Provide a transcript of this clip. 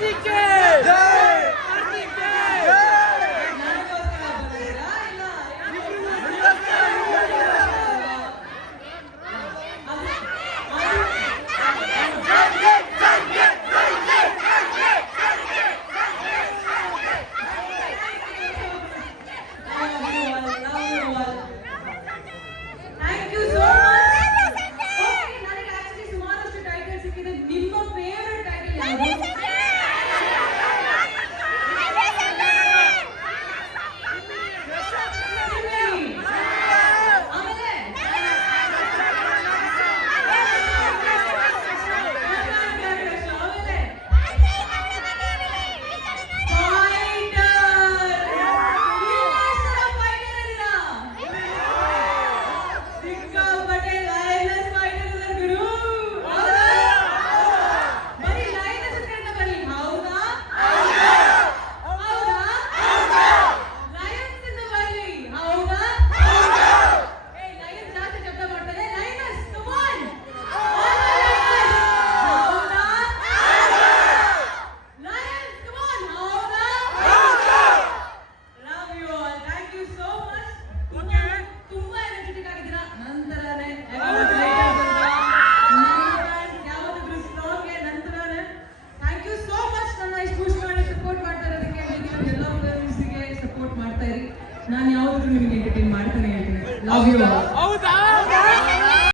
Enrique! ನಾನು ಯಾವತ್ತೂ ನಿಮಗೆ ಎಂಟರ್ಟೈನ್ ಮಾಡ್ತಾನೆ ಅಂತ. ಲವ್ ಯು ಹೌದಾ?